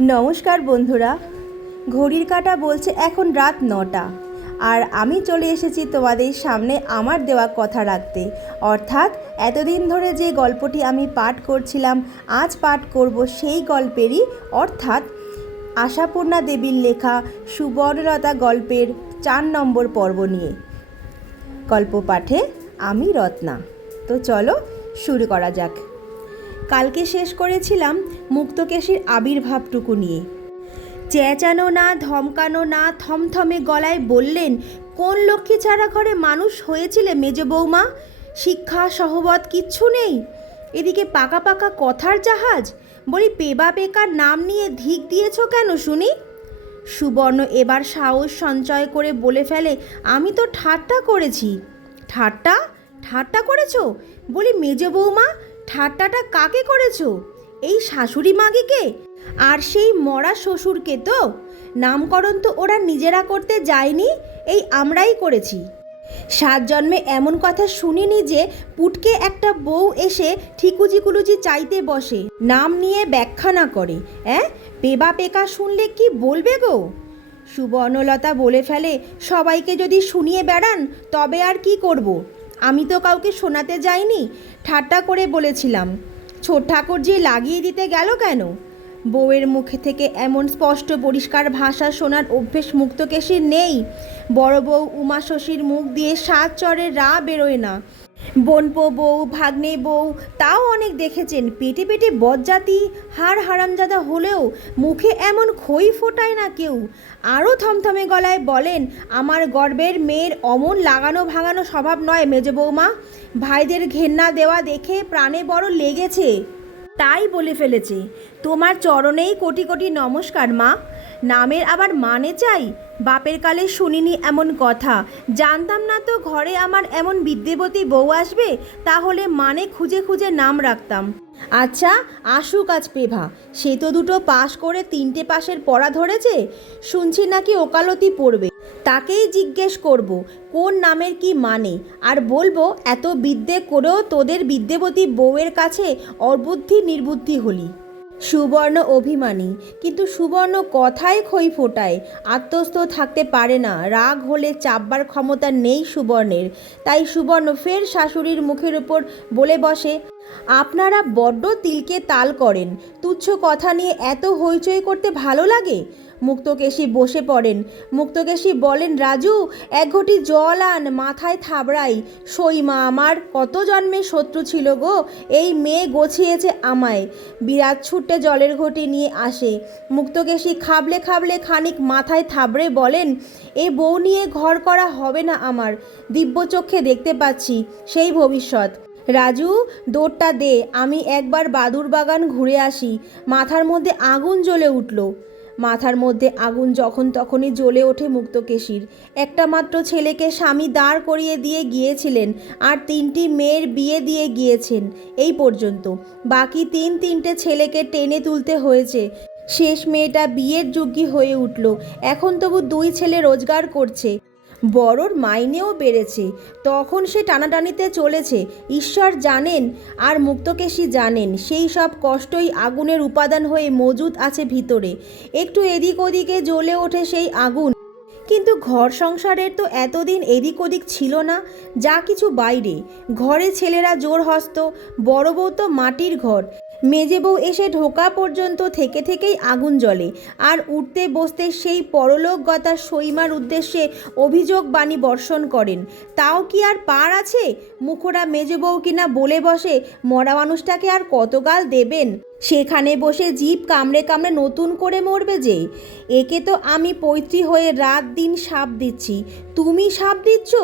নমস্কার বন্ধুরা। ঘড়ির কাঁটা বলছে এখন রাত নটা। আর আমি চলে এসেছি তোমাদের সামনে আমার দেওয়া কথা রাখতে। অর্থাৎ এতদিন ধরে যে গল্পটি আমি পাঠ করছিলাম, আজ পাঠ করব সেই গল্পেরই। অর্থাৎ আশাপূর্ণা দেবীর লেখা সুবর্ণলতা গল্পের চার নম্বর পর্ব নিয়ে। গল্প পাঠে আমি রত্না। তো চলো শুরু করা যাক। কালকে শেষ করেছিলাম মুক্তকেশীর আবির্ভাবটুকু নিয়ে। চেঁচানো না, ধমকানো না, থমথমে গলায় বললেন, কোন লক্ষ্মী ছাড়া ঘরে মানুষ হয়েছিলে মেজ বৌমা? শিক্ষা, সহবত কিচ্ছু নেই। এদিকে পাকা পাকা কথার জাহাজ? বলি, পেবা পেকার নাম নিয়ে ধিক দিয়েছ কেন শুনি? সুবর্ণ এবার সাহস সঞ্চয় করে বলে ফেলে, আমি তো ঠাট্টা করেছি। ঠাট্টা? ঠাট্টা করেছ? বলি, মেজ বৌমা ঠাট্টাটা কাকে করেছ? এই শাশুড়ি মাগিকে? আর সেই মরা শ্বশুরকে তো? নামকরণ তো ওরা নিজেরা করতে যায়নি, এই আমরাই করেছি। সাত জন্মে এমন কথা শুনিনি যে পুটকে একটা বউ এসে ঠিকুজি কুলুজি চাইতে বসে, নাম নিয়ে ব্যাখ্যা না করে, অ্যাঁ? পেবা পেকা শুনলে কি বলবে গো? সুবর্ণলতা বলে ফেলে, সবাইকে যদি শুনিয়ে বেড়ান, তবে আর কি করব। আমি তো কাউকে শোনাতে যাইনি, ঠাট্টা করে বলেছিলাম, ছোট ঠাকুর যে লাগিয়ে দিতে গেল কেন? বউয়ের মুখে থেকে এমন স্পষ্ট পরিষ্কার ভাষা শোনার অভ্যেস মুক্তকেশীর নেই, বড় বউ উমা শশীর মুখ দিয়ে সাত চরের রা বেরোয় না। বোনপো বউ, ভাগ্নে বউ, তাও অনেক দেখেছেন। পেটে পেটে বজ্জাতি, হাড় হারামজাদা হলেও মুখে এমন খই ফোটায় না কেউ। আরও থমথমে গলায় বলেন, আমার গর্বের মেয়ের অমন লাগানো ভাঙানো স্বভাব নয় মেজ বৌমা। ভাইদের ঘেন্না দেওয়া দেখে প্রাণে বড় লেগেছে। তাই বলে ফেলেছে, তোমার চরণেই কোটি কোটি নমস্কার মা। নামের আবার মানে চাই? বাপের কালে শুনিনি এমন কথা। জানতাম না তো ঘরে আমার এমন বিদ্যেবতী বউ আসবে, তাহলে মানে খুঁজে খুঁজে নাম রাখতাম। আচ্ছা আসুক আজ পেভা। সে তো দুটো পাশ করে তিনটে পাশের পড়া ধরেছে, শুনছি নাকি ওকালতি পড়বে। তাকেই জিজ্ঞেস করব, কোন নামের কি মানে? আর বলব, এত বিদ্যে করেও তোদের বিদ্যেবতী বউয়ের কাছে অবুদ্ধি নির্বুদ্ধি হলি। সুবর্ণ অভিমানী। কিন্তু সুবর্ণ কথায় খই ফোটায়। আত্মস্থ থাকতে পারে না। রাগ হলে চাপবার ক্ষমতা নেই সুবর্ণের। তাই সুবর্ণ ফের শাশুড়ির মুখের উপর বলে বসে, আপনারা বড্ড তিলকে তাল করেন। তুচ্ছ কথা নিয়ে এত হইচই করতে ভালো লাগে? মুক্তকেশী বসে পড়েন। মুক্তকেশী বলেন, রাজু, এক ঘটি জল আন, মাথায় থাবড়াই। সইমা আমার, কত জন্মের শত্রু ছিল গো, এই মেয়ে গোছিয়েছে আমায়। বিরাট ছুটে জলের ঘটি নিয়ে আসে। মুক্তকেশী খাবলে খাবলে খানিক মাথায় থাবড়ে বলেন, এ বউ নিয়ে ঘর করা হবে না আমার। দিব্য দিব্যচক্ষে দেখতে পাচ্ছি সেই ভবিষ্যৎ। রাজু, দৌড়টা দে, আমি একবার বাদুর বাগান ঘুরে আসি। মাথার মধ্যে আগুন জ্বলে উঠল। মাথার মধ্যে আগুন যখন তখনই জ্বলে ওঠে মুক্তকেশীর একটা মাত্র ছেলেকে স্বামী দাঁড় করিয়ে দিয়ে গিয়েছিলেন আর তিনটি মেয়ের বিয়ে দিয়ে গিয়েছেন এই পর্যন্ত। বাকি তিন তিনটে ছেলেকে টেনে তুলতে হয়েছে। শেষ মেয়েটা বিয়ের যোগ্যী হয়ে উঠল। এখন তবু দুই ছেলে রোজগার করছে। বড়র মাইনেও বেড়েছে। তখন সে টানাটানিতে চলেছে। ঈশ্বর জানেন আর মুক্তকেশী জানেন, সেই সব কষ্টই আগুনের উপাদান হয়ে মজুদ আছে ভিতরে। একটু এদিক ওদিকে জ্বলে ওঠে সেই আগুন। কিন্তু ঘর সংসারের তো এতদিন এদিক ওদিক ছিল না, যা কিছু বাইরে। ঘরে ছেলেরা জোর হস্ত বড় বউ তো মাটির ঘর। মেজে বউ এসে ঢোকা পর্যন্ত থেকে থেকেই আগুন জ্বলে। আর উঠতে বসতে সেই পরলোকগতা সৈমার উদ্দেশ্যে অভিযোগ বাণী বর্ষণ করেন। তাও কি আর পার আছে? মুখোরা মেজে বউ কিনা বলে বসে, মরা মানুষটাকে আর কত গাল দেবেন? সেখানে বসে জিভ কামড়ে কামড়ে নতুন করে মরবে যে। একে তো আমি পৈতৃ হয়ে রাত দিন সাপ দিচ্ছি। তুমি সাপ দিচ্ছ?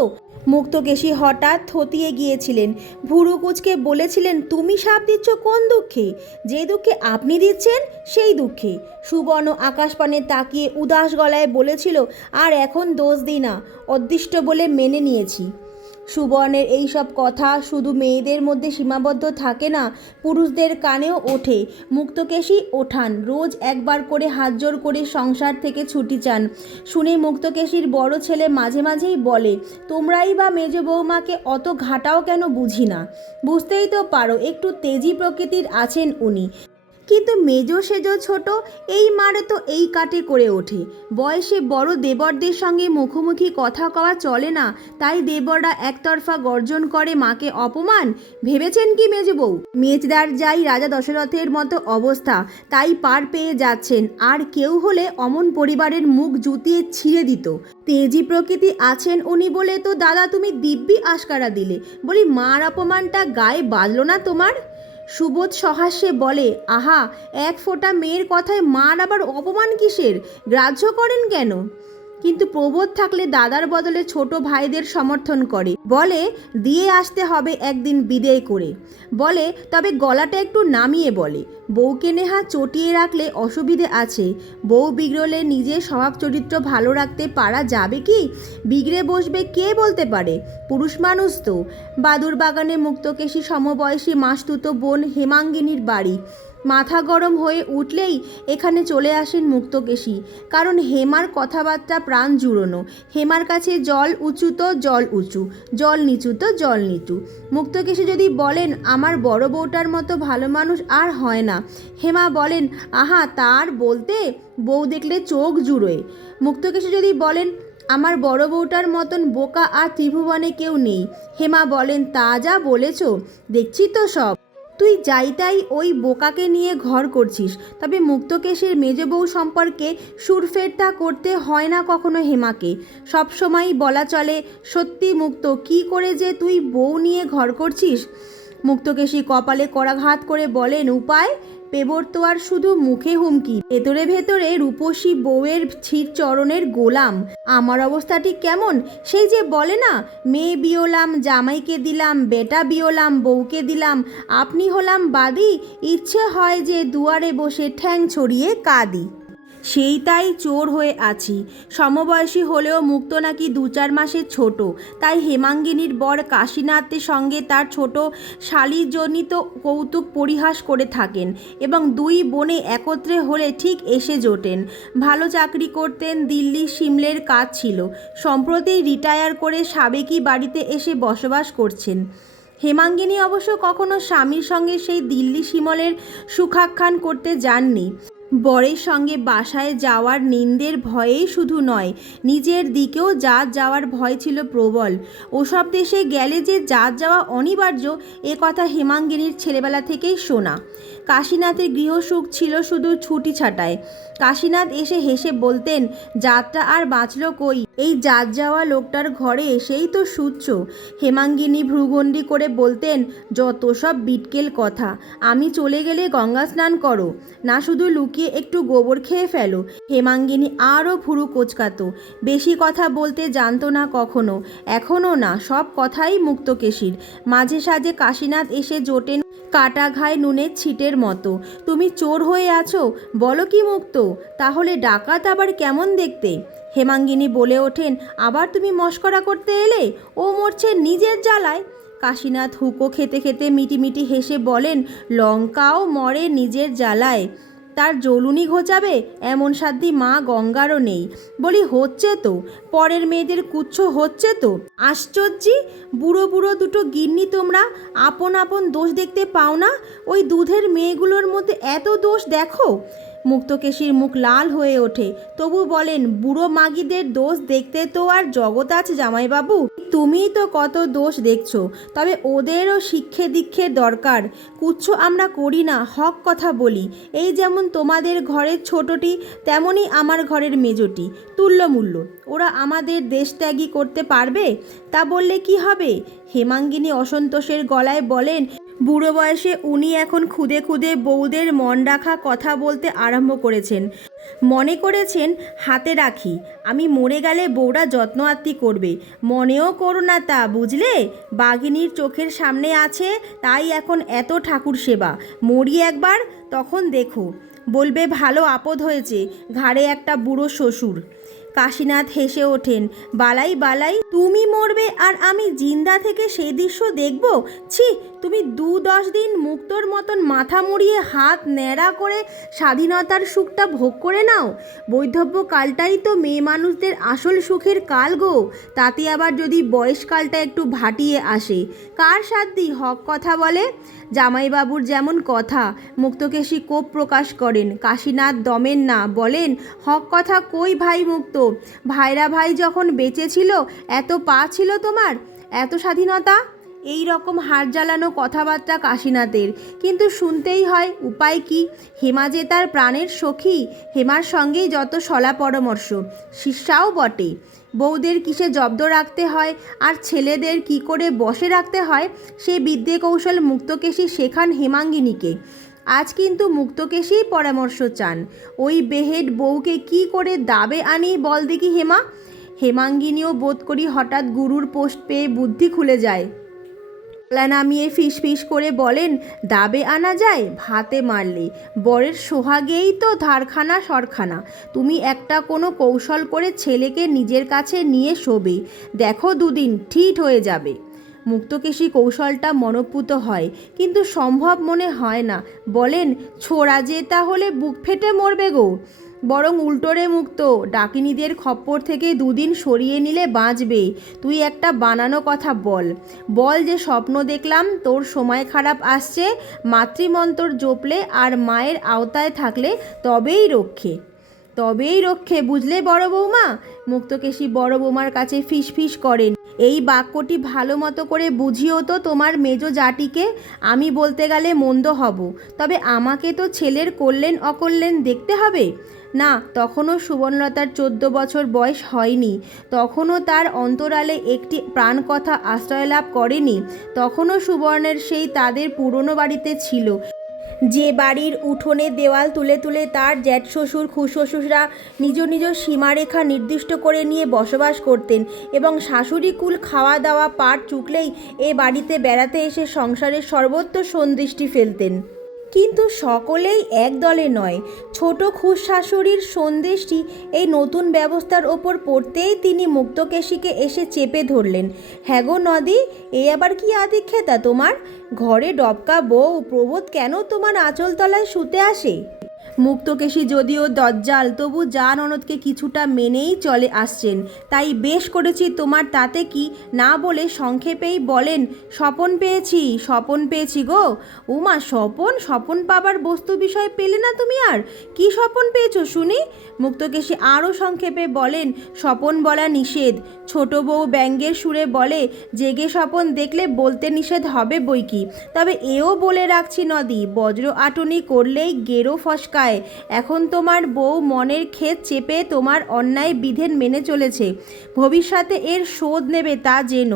মুক্তকেশী হঠাৎ থতিয়ে গিয়েছিলেন। ভুরু কুচকে বলেছিলেন, তুমি সাপ দিচ্ছ কোন দুঃখে? যে দুঃখে আপনি দিচ্ছেন, সেই দুঃখে। সুবর্ণ আকাশপানে তাকিয়ে উদাস গলায় বলেছিল, আর এখন দোষ দিই না, অদৃষ্ট বলে মেনে নিয়েছি। সুবর্ণের এই সব কথা শুধু মেয়েদের মধ্যে সীমাবদ্ধ থাকে না, পুরুষদের কানেও ওঠে। মুক্তকেশী ওঠান, রোজ একবার করে হাত জোর করে সংসার থেকে ছুটি চান। শুনে মুক্তকেশীর বড় ছেলে মাঝে মাঝেই বলে, তোমরাই বা মেজ বৌমাকে অত ঘাটাও কেন বুঝি না? বুঝতেই তো পারো, একটু তেজি প্রকৃতির আছেন উনি। কিন্তু মেজো সেজো ছোট, এই মারে তো এই কাটে করে ওঠে। বয়সে বড় দেবরদের সঙ্গে মুখোমুখি কথা কওয়া চলে না, তাই দেবররা একতরফা গর্জন করে মাকে অপমান। ভেবেছেন কি মেজ বউ? মেজদার যাই রাজা দশরথের মতো অবস্থা, তাই পার পেয়ে যাচ্ছেন। আর কেউ হলে অমন পরিবারের মুখ জুতিয়ে ছিঁড়ে দিত। তেজি প্রকৃতি আছেন উনি বলে তো, দাদা, তুমি দিব্যি আশকারা দিলে। বলি, মার অপমানটা গায়ে বাজলো না তোমার? সুবোধ সহাস্যে বলে, আহা, এক ফোঁটা মেয়ের কথায় মার আবার অপমান কিসের? গ্রাহ্য করেন কেন? কিন্তু প্রবোধ থাকলে দাদার বদলে ছোট ভাইদের সমর্থন করে। বলে, দিয়ে আসতে হবে একদিন বিদেয় করে। বলে, তবে গলাটা একটু নামিয়ে বলে। বউকে নেহা চটিয়ে রাখলে অসুবিধে আছে। বউ বিগড়লে নিজের স্বভাব চরিত্র ভালো রাখতে পারা যাবে কি? বিগড়ে বসবে কে বলতে পারে? পুরুষ মানুষ তো। বাদুর বাগানে মুক্তকেশী সমবয়সী মাসতুতো বোন হেমাঙ্গিনীর বাড়ি। মাথা গরম হয়ে উঠলেই এখানে চলে আসেন মুক্তকেশী। কারণ হেমার কথাবার্তা প্রাণ জুড়োনো। হেমার কাছে জল উঁচু তো জল উঁচু, জল নিচু তো জল নিচু। মুক্তকেশী যদি বলেন, আমার বড় বউটার মতো ভালো মানুষ আর হয় না। হেমা বলেন, আহা, তার বলতে বউ দেখলে চোখ জুড়োয়। মুক্তকেশী যদি বলেন, আমার বড় বউটার মতন বোকা আর ত্রিভুবনে কেউ নেই। হেমা বলেন, তা যা বলেছ, দেখছি তো সব। তুই যাই তাই ওই বোকাকে নিয়ে ঘর করছিস, তবে মুক্তকেশের মেজ বউ সম্পর্কে সুরফেরতা করতে হয় না কখনো হেমাকে। সবসময়ই বলা চলে, সত্যি মুক্ত, কি করে যে তুই বউ নিয়ে ঘর করছিস? মুক্তকেশী কপালে করাঘাত করে বলেন, উপায়? পেবর তো আর শুধু মুখে হুমকি। ভেতরে ভেতরে রূপসী বউয়ের ছির চরণের গোলাম। আমার অবস্থাটি কেমন? সেই যে বলে না, মেয়ে বিয়োলাম জামাইকে দিলাম, বেটা বিয়োলাম বউকে দিলাম, আপনি হলাম বাদি, ইচ্ছে হয় যে দুয়ারে বসে ঠ্যাং ছড়িয়ে কাঁদি। সেই তাই চোর হয়ে আছি। সমবয়সী হলেও মুক্ত নাকি দু চার মাসের ছোট। তাই হেমাঙ্গিনীর বর কাশীনাথের সঙ্গে তার ছোট শালীজনিত কৌতুক পরিহাস করে থাকেন এবং দুই বোনে একত্রে হলে ঠিক এসে জোটেন। ভালো চাকরি করতেন, দিল্লি সিমলের কাজ ছিল। সম্প্রতি রিটায়ার করে সাবেকি বাড়িতে এসে বসবাস করছেন। হেমাঙ্গিনী অবশ্য কখনো স্বামীর সঙ্গে সেই দিল্লি শিমলের সুখাখ্যান করতে যাননি। বরের সঙ্গে বাসায় যাওয়ার নিন্দের ভয়েই শুধু নয়, নিজের দিকেও জাত যাওয়ার ভয় ছিল প্রবল। ওসব দেশে গেলে যে জাত যাওয়া অনিবার্য, এ কথা হেমাঙ্গিনীর ছেলেবেলা থেকেই শোনা। কাশীনাথের গৃহসুখ ছিল শুধু ছুটি ছাটায় কাশীনাথ এসে হেসে বলতেন, যাত্রা আর বাঁচল কই? এই জাত যাওয়া লোকটার ঘরে এসেই তো সুচ্ছ হেমাঙ্গিনী ভ্রুগণ্ডি করে বলতেন, যত সব বিটকেল কথা, আমি চলে গেলে গঙ্গা স্নান করো, না শুধু লুকিয়ে একটু গোবর খেয়ে ফেলো। হেমাঙ্গিনী আরও ভুরু কোচকাতো, বেশি কথা বলতে জানতো না কখনো এখনও না, সব কথাই মুক্তকেশীর মাঝে সাঝে কাশীনাথ এসে জোটেন কাটা ঘায় নুনের ছিটের মতো। তুমি চোর হয়ে আছো? বলো কি মুক্ত? তাহলে ডাকাত আবার কেমন দেখতে? হেমাঙ্গিনী বলে ওঠেন, আবার তুমি মস্করা করতে এলে? ও মরছে নিজের জ্বালায়। কাশীনাথ হুকো খেতে খেতে মিটিমিটি হেসে বলেন, লঙ্কাও মরে নিজের জ্বালায়। তার জলুনি ঘোচাবে, এমন সাধ্যি মা গঙ্গারও নেই। বলি, হচ্ছে তো, পরের মেয়েদের কুচ্ছ হচ্ছে তো। আশ্চর্যি বুড়ো বুড়ো দুটো গিন্নি তোমরা, আপন আপন দোষ দেখতে পাও না? ওই দুধের মেয়েগুলোর মধ্যে এত দোষ দেখো? মুক্তকেশীর মুখ লাল হয়ে ওঠে। তবু বলেন, বুড়ো মাগিদের দোষ দেখতে তো আর জগৎ আছে জামাইবাবু। তুমিই তো কত দোষ দেখছ। তবে ওদেরও শিক্ষে দীক্ষের দরকার। কুচ্ছ আমরা করি না, হক কথা বলি। এই যেমন তোমাদের ঘরের ছোটটি তেমনই আমার ঘরের মেজটি। তুল্যমূল্য, ওরা আমাদের দেশ ত্যাগী করতে পারবে? তা বললে কি হবে? হেমাঙ্গিনী অসন্তোষের গলায় বলেন বুড়ো বয়সে উনি এখন খুদে খুদে বউদের মন রাখা কথা বলতে আরম্ভ করেছেন। মনে করেছেন, হাতে রাখি, আমি মরে গেলে বউরা যত্ন আত্মি করবে। মনেও করো না তা, বুঝলে? বাঘিনীর চোখের সামনে আছে, তাই এখন এত ঠাকুর সেবা। মরি একবার, তখন দেখো। বলবে, ভালো আপদ হয়েছে, ঘাড়ে একটা বুড়ো শ্বশুর। কাশীনাথ হেসে ওঠেন, বালাই বালাই, তুমি মরবে আর আমি জিন্দা থেকে সেই দৃশ্য দেখব? ছি তুমি দু দশ দিন মুক্তর মতন মাথা মুড়িয়ে হাত ন্যাড়া করে স্বাধীনতার সুখটা ভোগ করে নাও। বৈধব্য কালটাই তো মেয়ে মানুষদের আসল সুখের কাল গো। তাতে আবার যদি বয়সকালটা একটু ভাটিয়ে আসে, কার সাধ্যি হক কথা বলে? জামাইবাবুর যেমন কথা, মুক্তকেশী কোপ প্রকাশ করেন, কাশীনাথ দমেন না, বলেন, হক কথা কই ভাই মুক্ত? ভাইরা ভাই যখন বেঁচে ছিল, এত পা ছিল তোমার? এত স্বাধীনতা? এই রকম হাড় জ্বালানো কথাবার্তা কাশীনাথের। কিন্তু শুনতেই হয়, উপায় কি? হেমা যে তার প্রাণের সখী, হেমার সঙ্গেই যত সলা পরামর্শ। শিষ্যাও বটে। বউদের কিসে জব্দ রাখতে হয়, আর ছেলেদের কি করে বসে রাখতে হয়, সে বিদ্যে কৌশল মুক্তকেশী শেখান হেমাঙ্গিনীকে। আজ কিন্তু মুক্তকেশেই পরামর্শ চান। ওই বেহেড বউকে কি করে দাবে আনি বল দেখি হেমা? হেমাঙ্গিনীও বোধ করি হঠাৎ গুরুর পোস্ট পেয়ে বুদ্ধি খুলে যায়। গলা নামিয়ে ফিস ফিস করে বলেন, দাবে আনা যায়, ভাতে মারলে। বরের সোহাগেই তো ধারখানা সরখানা। তুমি একটা কোনো কৌশল করে ছেলেকে নিজের কাছে নিয়ে শোবে। দেখো দুদিন ঠিক হয়ে যাবে। মুক্তকেশী কৌশলটা মনপুত হয়, কিন্তু সম্ভব মনে হয় না। বলেন, ছোড়া যে তাহলে বুক ফেটে মরবে গো। বরং উল্টোরে মুক্ত। ডাকিনীদের খপ্পর থেকে দুদিন সরিয়ে নিলে বাঁচবে। তুই একটা বানানো কথা বল। বল যে স্বপ্ন দেখলাম, তোর সময় খারাপ আসছে, মাতৃমন্তর জপলে আর মায়ের আওতায় থাকলে তবেই রক্ষে। তবেই রক্ষে, বুঝলে বড় বৌমা? মুক্তকেশী বড় বৌমার কাছে ফিস ফিস করেন। এই বাক্যটি ভালো মতো করে বুঝিও তো তোমার মেজ জাটিকে। আমি বলতে গেলে মন্দ হব। তবে আমাকে তো ছেলের করলেন অকল্যাণ দেখতে হবে। না, তখনও সুবর্ণলতার চোদ্দ বছর বয়স হয়নি। তখনও তার অন্তরালে একটি প্রাণ কথা আশ্রয় লাভ করেনি। তখনও সুবর্ণের সেই তাদের পুরনো বাড়িতে ছিল। যে বাড়ির উঠোনে দেওয়াল তুলে তুলে তার জ্যাঠ শ্বশুর খুশ্বশুররা নিজ নিজ সীমারেখা নির্দিষ্ট করে নিয়ে বসবাস করতেন এবং শাশুড়ি কুল খাওয়া দাওয়া, পাট চুকলেই এ বাড়িতে বেড়াতে এসে সংসারের সর্বত্র সন্দৃষ্টি ফেলতেন। কিন্তু সকলেই এক দলে নয়। ছোট খুশ শাশুড়ির সন্দেশটি এই নতুন ব্যবস্থার ওপর পড়তেই তিনি মুক্তকেশীকে এসে চেপে ধরলেন। হ্যাঁ গো নদী, এ আবার কি আদিক্ষেতা তোমার? ঘরে ডবকা বউ প্রবোধ কেন তোমার আঁচলতলায় শুতে আসে? মুক্তকেশী যদিও দজ্জাল, তবু যা অনদকে কিছুটা মেনেই চলে আসছেন। তাই বেশ করেছি তোমার তাতে কি? না বলে সংক্ষেপেই বলেন, স্বপন পেয়েছি স্বপন পেয়েছি গো। উমা, স্বপন? স্বপন পাবার বস্তু বিষয় পেলে না তুমি আর? কি স্বপন পেয়েছ শুনি? মুক্তকেশী আরও সংক্ষেপে বলেন, স্বপন বলা নিষেধ। ছোট বউ ব্যঙ্গের সুরে বলে, জেগে স্বপন দেখলে বলতে নিষেধ হবে বই কি? তবে এও বলে রাখছি নদী, বজ্র আটনি করলেই গেরো ফসকায় এখন তোমার বউ মনের ক্ষেত চেপে তোমার অন্যায় বিধেন মেনে চলেছে। ভবিষ্যতে এর শোধ নেবে তা যেন।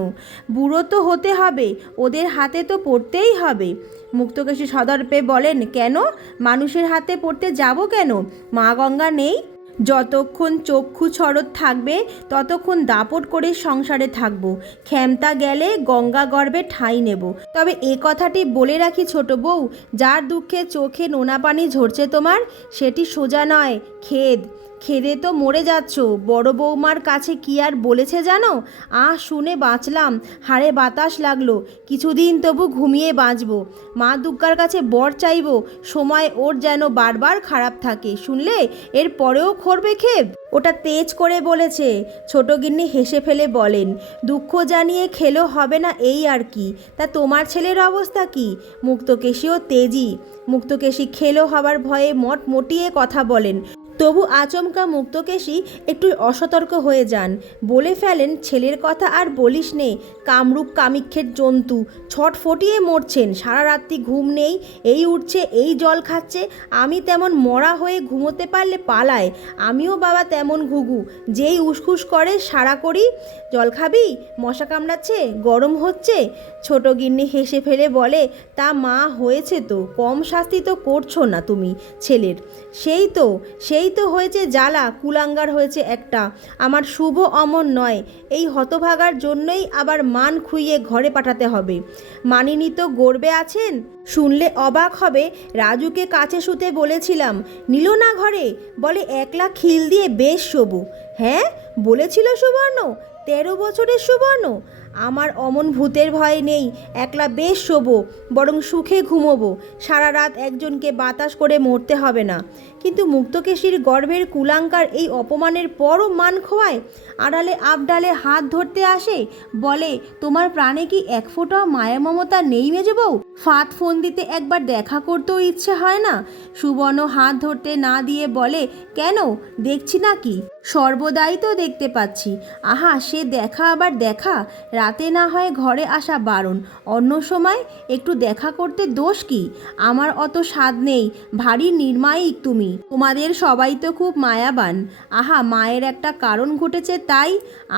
বুড়ো তো হতে হবে, ওদের হাতে তো পড়তেই হবে। মুক্তকেশী সদর্পে বলেন, কেন? মানুষের হাতে পড়তে যাব কেন? মা গঙ্গা নেই? যতক্ষণ চক্ষু ছড়ত থাকবে, ততক্ষণ দাপট করে সংসারে থাকব। ক্ষমতা গেলে গঙ্গা গর্বে ঠাঁই নেব। তবে এ কথাটি বলে রাখি ছোট বউ, যার দুঃখে চোখে নোনা পানি ঝরছে তোমার, সেটি সোজা নয়, খেদ। খেদে তো মরে যাচ্ছ। বড় বৌমার কাছে কি আর বলেছে জানো? আহ, শুনে বাঁচলাম। হাড়ে বাতাস লাগল। কিছুদিন তবু ঘুমিয়ে বাঁচবো। মা দুর্গার কাছে বর চাইব। সময় ওর যেন বারবার খারাপ থাকে। শুনলে? এর পরেও খরবে খেদ ওটা তেজ করে বলেছে। ছোট গিন্নি হেসে ফেলে বলেন, দুঃখ জানিয়ে খেলো হবে না এই আর কি? তা তোমার ছেলের অবস্থা কি? মুক্তকেশীও তেজি। মুক্তকেশী খেলো হবার ভয়ে মট মটিয়ে কথা বলেন তবু আচমকা মুক্তকেশী একটু অসতর্ক হয়ে যান। বলে ফেলেন, ছেলের কথা আর বলিস নে, কামরূপ কামিক্ষের জন্তু, ছট ফটিয়ে মরছেন, সারা রাত্রি ঘুম নেই, এই উঠছে, এই জল খাচ্ছে, আমি তেমন মরা হয়ে ঘুমোতে পারলে পালায়, আমিও বাবা তেমন ঘুঘু, যেই উসখুস করে সারা করি, জল খাবি, মশা কামড়াচ্ছে, গরম হচ্ছে? ছোট গিন্নি হেসে ফেলে বলে, তা মা হয়েছে তো, কম শাস্তি তো করছ না তুমি, ছেলের, সেই তো, সেই তো হয়েছে জ্বালা, কুলাঙ্গার হয়েছে একটা। আমার শুভ অমন নয়, এই হতভাগার জন্যই আবার মান খুইয়ে ঘরে পাঠাতে হবে। মানিনী তো গর্বে আছেন? শুনলে অবাক হবে, রাজুকে কাছে শুতে বলেছিলাম, নিল না ঘরে? বলে, একলা খিল দিয়ে বেশ শোবু। হ্যাঁ? বলেছিল সুবর্ণ, তেরো বছরের সুবর্ণ। আমার অমন ভূতের ভয় নেই, একলা বেশ শোবো, বরং সুখে ঘুমোবো। সারা রাত একজনকে বাতাস করে মরতে হবে না। কিন্তু মুক্তকেশীর গর্ভের কুলাঙ্কার এই অপমানের পরও মান খোয়ায়? আড়ালে আবডালে হাত ধরতে আসে? বলে, তোমার প্রাণে কি এক ফোঁটাও মায়া মমতা নেই মেজে বউ? ফাঁদ ফোন দিতে একবার দেখা করতেও ইচ্ছে হয় না? সুবর্ণ হাত ধরতে না দিয়ে বলে, কেন? দেখছি না কি? সর্বদাই তো দেখতে পাচ্ছি। আহা, সে দেখা আবার দেখা। রাতে না হয় ঘরে আসা বারণ। অন্য সময় একটু দেখা করতে দোষ কি? আমার অত স্বাদ নেই, ভারী নির্মায়িক তুমি। তোমাদের সবাই তো খুব মায়াবান। আহা, মায়ের একটা কারণ ঘটেছে তাই?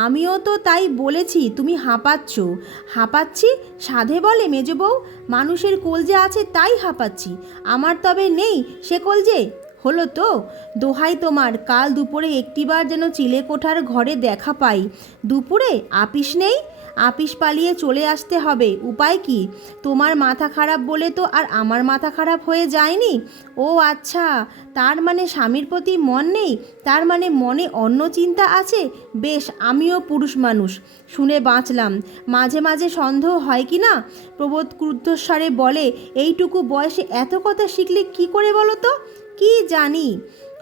আমিও তো তাই বলেছি, তুমি হাঁপাচ্ছ। হাঁপাচ্ছি? সাধে বলে মেজো বউ? মানুষের কলজে আছে তাই হাঁপাচ্ছি। আমার তবে নেই সে কলজে হলো তো। দোহাই তোমার, কাল দুপুরে একটিবার যেন চিলেকোঠার ঘরে দেখা পাই। দুপুরে আপিস নেই? আপিস পালিয়ে চলে আসতে হবে। উপায় কি? তোমার মাথা খারাপ বলে তো আর আমার মাথা খারাপ হয়ে যায়নি? ও আচ্ছা তার মানে স্বামীর প্রতি মন নেই? তার মানে মনে অন্য চিন্তা আছে? বেশ, আমিও পুরুষ মানুষ। শুনে বাঁচলাম। মাঝে মাঝে সন্দেহ হয় কি না? প্রবোধ ক্রুদ্ধস্বরে বলে, এইটুকু বয়সে এত কথা শিখলে কি করে বলো তো? জানি।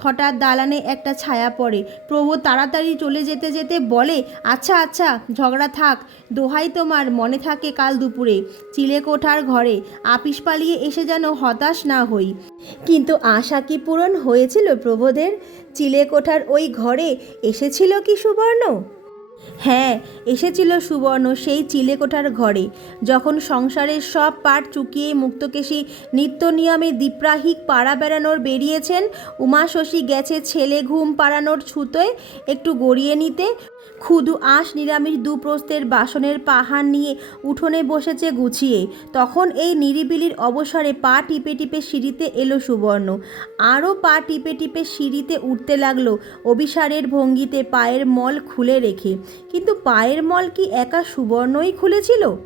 হঠাৎ দালানে একটা ছায়া পড়ে। প্রভু তাড়াতাড়ি চলে যেতে যেতে বলে আচ্ছা আচ্ছা ঝগড়া থাক, দোহাই তোমার, মনে থাকে কাল দুপুরে। চিলে কোঠার ঘরে, আপিস পালিয়ে এসে যেন হতাশ না হই। কিন্তু আশা কি পূরণ হয়েছিল চিলে কোঠার ওই ঘরে এসেছিল কি সুবর্ণ? হ্যাঁ এসেছিল সুবর্ণ সেই চিলেকোঠার ঘরে। যখন সংসারের সব পাট চুকিয়ে মুক্তকেশী নিত্য নিয়মে দীপ্রাহিক পাড়া বেড়ানোর বেরিয়েছেন, উমাশশী গেছে ছেলে ঘুম পাড়ানোর ছুতোয় একটু গড়িয়ে নিতে। ক্ষুদু আঁশ নিরামিষ দুপ্রস্তের বাসনের পাহাড় নিয়ে উঠোনে বসেছে গুছিয়ে। তখন এই নিরিবিলির অবসরে পা টিপে টিপে সিঁড়িতে এলো সুবর্ণ। আরও পা টিপে টিপে সিঁড়িতে উঠতে লাগল অভিসারের ভঙ্গিতে পায়ের মল খুলে রেখে। কিন্তু পায়ের মল কি একা সুবর্ণই খুলেছিল?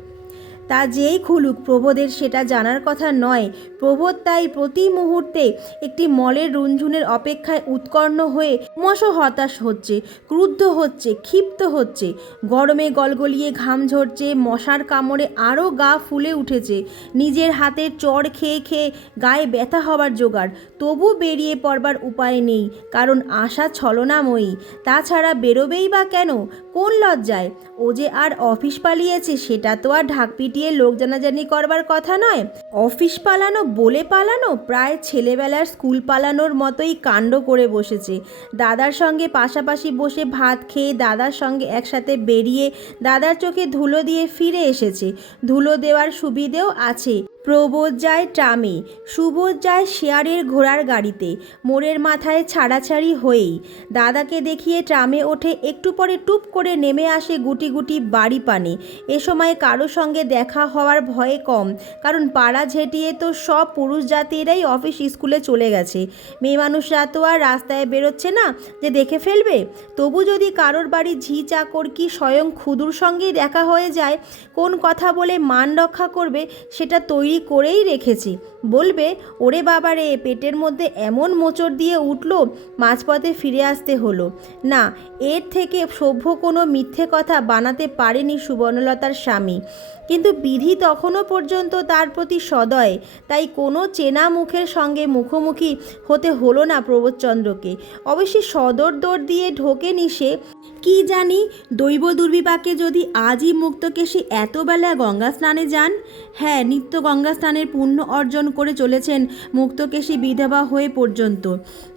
তা যেই খুলুক, প্রবোধের সেটা জানার কথা নয়। প্রবোধ তাই প্রতি মুহূর্তে একটি মলের রুঞ্ঝুনের অপেক্ষায় উৎকর্ণ হয়ে ক্রমশ হতাশ হচ্ছে, ক্রুদ্ধ হচ্ছে, ক্ষিপ্ত হচ্ছে। গরমে গলগলিয়ে ঘাম ঝরছে, মশার কামড়ে আরও গা ফুলে উঠেছে। নিজের হাতের চড় খেয়ে খেয়ে গায়ে ব্যথা হবার জোগাড়। তবু বেরিয়ে পড়বার উপায় নেই, কারণ আশা ছলনাময়ী। তাছাড়া বেরোবেই বা কেন? কোন লজ্জায়? ও যে আর অফিস পালিয়েছে, সেটা তো আর ঢাক পিটিয়ে লোক জানাজানি করবার কথা নয়। অফিস পালানো, বলে পালানো, প্রায় ছেলেবেলার স্কুল পালানোর মতোই কাণ্ড করে বসেছে। দাদার সঙ্গে পাশাপাশি বসে ভাত খেয়ে দাদার সঙ্গে একসাথে বেরিয়ে দাদার চোখে ধুলো দিয়ে ফিরে এসেছে। ধুলো দেওয়ার সুবিধেও আছে। প্রবোধ যায় ট্রামে সুবোধ যায় শেয়ারের ঘোড়ার গাড়িতে, মোড়ের মাথায় ছাড়াছাড়ি হয়েই। দাদাকে দেখিয়ে ট্রামে ওঠে, একটু পরে টুপ করে নেমে আসে গুটি গুটি বাড়ি পানে। এ সময় কারও সঙ্গে দেখা হওয়ার ভয়ে কম, কারণ পাড়া ঝেঁটিয়ে তো সব পুরুষ জাতিরাই অফিস স্কুলে চলে গেছে। মেয়ে মানুষরা তো আর রাস্তায় বেরোচ্ছে না, যে দেখে ফেলবে। তবু যদি কারোর বাড়ি ঝি চাকর কি স্বয়ং ক্ষুদুর সঙ্গেই দেখা হয়ে যায়, কোন কথা বলে মান রক্ষা করবে, সেটা তৈরি করেই রেখেছি। বলবে, ওরে বাবারে, পেটের মধ্যে এমন মোচড় দিয়ে উঠল, মাঝপথে ফিরে আসতে হলো। না, এর থেকে সভ্য কোনো মিথ্যে কথা বানাতে পারেনি সুবর্ণলতার স্বামী। কিন্তু বিধি তখনও পর্যন্ত তার প্রতি সদয়, তাই কোনো চেনা মুখের সঙ্গে মুখোমুখি হতে হলো না প্রবোধচন্দ্রকে। অবশ্যই সদর দৌড় দিয়ে ঢোকেনি সে। কি জানি, দৈব দুর্বিপাকে যদি আজই মুক্তকেশী এতবেলা গঙ্গা স্নানে যান? হ্যাঁ নিত্য গঙ্গা স্নানের পুণ্য অর্জন করে চলেছেন মুক্তকেশী বিধবা হয়ে পর্যন্ত।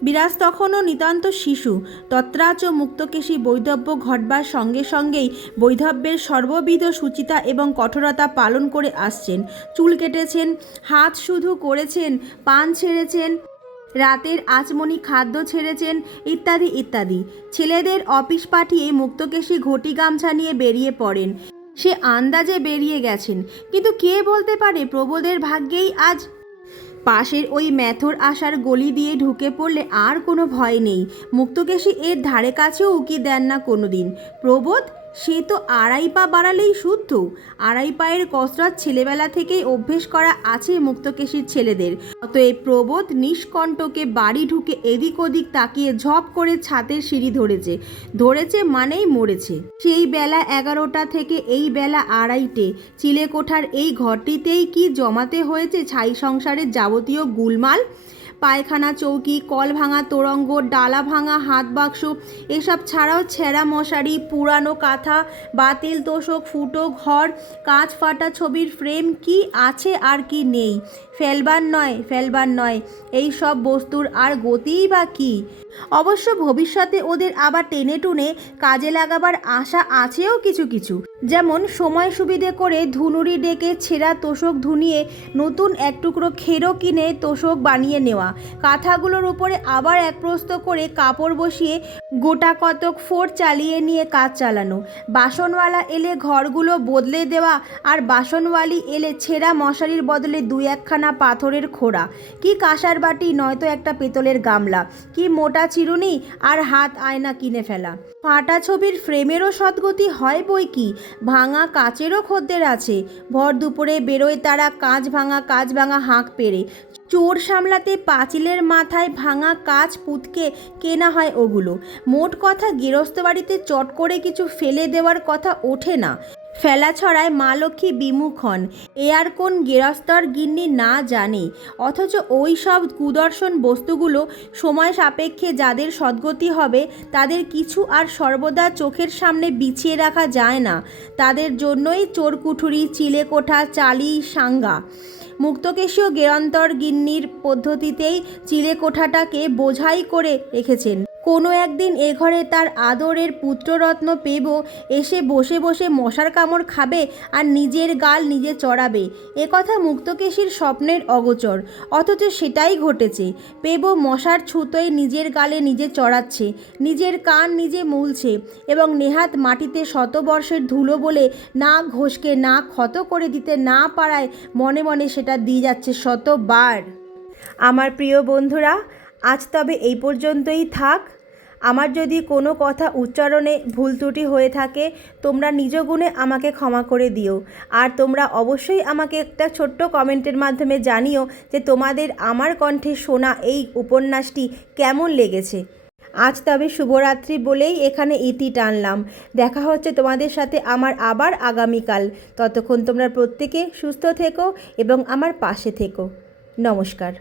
বিরাজ তখনও নিতান্ত শিশু। তত্রাচ মুক্তকেশী বৈধব্য ঘটবার সঙ্গে সঙ্গেই বৈধব্যের সর্ববিধ সুচিতা এবং কঠোরতা পালন করে আসছেন। চুল কেটেছেন, হাত শুধু করেছেন, পান ছেড়েছেন, রাতের আচমনি খাদ্য ছেড়েছেন, ইত্যাদি ইত্যাদি। ছেলেদের অফিস পাঠিয়ে মুক্তকেশী ঘটি গামছা নিয়ে বেরিয়ে পড়েন। সে আন্দাজে বেরিয়ে গেছেন। কিন্তু কে বলতে পারে প্রবোধের ভাগ্যেই আজ পাশের ওই ম্যাথর আসার গলি দিয়ে ঢুকে পড়লে আর কোনো ভয় নেই। মুক্তকেশী এর ধারে কাছেও উকি দেন না কোনো দিন প্রবোধ সে তো আড়াই পা বাড়ালেই শুদ্ধ। আড়াই পায়ের কসরত ছেলেবেলা থেকেই অভ্যেস করা আছে মুক্তকেশীর ছেলেদের। অতএব প্রবোধ নিষ্কণ্টকে বাড়ি ঢুকে এদিক ওদিক তাকিয়ে ঝপ করে ছাতের সিঁড়ি ধরেছে। ধরেছে মানেই মরেছে। সেই বেলা এগারোটা থেকে এই বেলা আড়াইটে চিলেকোঠার এই ঘরটিতেই কি জমাতে হয়েছে ছাই সংসারের যাবতীয় গুলমাল? পায়খানা, চৌকি, কল ভাঙা, তোরঙ্গ, ডালা ভাঙা, হাত বাক্স, এসব ছাড়াও ছেঁড়া মশারি, পুরানো কাঁথা, বাতিল তোষক, ফুটো, ঘর, কাঁচ ফাটা ছবির ফ্রেম কি আছে আর কি নেই? ফেলবার নয় ফেলবার নয়। এই সব বস্তুর আর গতিই বা কী? অবশ্য ভবিষ্যতে ওদের আবার টেনে টুনে কাজে লাগাবার আশা আছেও কিছু কিছু। যেমন সময় সুবিধে করে ধুনুরি ডেকে ছেঁড়া তোষক ধুনিয়ে নতুন এক টুকরো খেরো কিনে তোষক বানিয়ে নেওয়া। কাঁথাগুলোর উপরে আবার এক প্রস্ত করে কাপড় বসিয়ে গোটা কতক ফোর চালিয়ে নিয়ে কাজ চালানো। বাসনওয়ালা এলে ঘরগুলো বদলে দেওয়া আর বাসনওয়ালি এলে ছেঁড়া মশারির বদলে দুই একখানা পাথরের খোড়া? কি কাঁসার বাটি, নয়তো একটা পেতলের গামলা? কি মোটা চিরুনি আর হাত আয়না কিনে ফেলা? ফাটা ছবির ফ্রেমেরও সদ্গতি হয় বই কি? ভাঙা কাচেরও খদ্দের আছে। ভর দুপুরে বেরোয় তারা কাঁচ ভাঙা কাঁচ ভাঙা হাঁক পেরে। চোর সামলাতে পাঁচিলের মাথায় ভাঙা কাঁচ পুতকে কেনা হয় ওগুলো। মোট কথা গৃহস্থ বাড়িতে চট করে কিছু ফেলে দেওয়ার কথা ওঠে না। ফেলা ছড়ায় মা লক্ষ্মী বিমুখ হন। এ আর কোন গেরস্তর গিন্নি না জানে। অথচ ওই সব কুদর্শন বস্তুগুলো সময় সাপেক্ষে যাদের সদ্গতি হবে, তাদের কিছু আর সর্বদা চোখের সামনে বিছিয়ে রাখা যায় না। তাদের জন্যই চোরকুঠুরি, চিলেকোঠা, চালি, সাঙ্গা। মুক্তকেশীয় গেরন্তর গিন্নির পদ্ধতিতেই চিলেকোঠাটাকে বোঝাই করে রেখেছেন। কোনো একদিন এ ঘরে তার আদরের পুত্ররত্ন পেব, এসে বসে বসে মশার কামড় খাবে আর নিজের গাল নিজে চড়াবে। এ কথা মুক্তকেশীর স্বপ্নের অগোচর। অথচ সেটাই ঘটেছে। পেব মশার ছুতোয় নিজের গালে নিজে চড়াচ্ছে, নিজের কান নিজে মূলছে এবং নেহাত মাটিতে শতবর্ষের ধুলো বলে না ঘষকে, না ক্ষত করে দিতে না পারায় মনে মনে সেটা দিয়ে যাচ্ছে শতবার। আমার প্রিয় বন্ধুরা, আজ তবে এই পর্যন্তই থাক। আমার যদি কোনো কথা উচ্চারণে ভুল ত্রুটি হয়ে থাকে, তোমরা নিজ গুণে আমাকে ক্ষমা করে দিও। আর তোমরা অবশ্যই আমাকে একটা ছোট্ট কমেন্টের মাধ্যমে জানিও যে তোমাদের আমার কণ্ঠে শোনা এই উপন্যাসটি কেমন লেগেছে। আজ তবে শুভরাত্রি বলেই এখানে ইতি টানলাম। দেখা হচ্ছে তোমাদের সাথে আমার আবার আগামীকাল। ততক্ষণ তোমরা প্রত্যেকে সুস্থ থেকো এবং আমার পাশে থেকো। নমস্কার।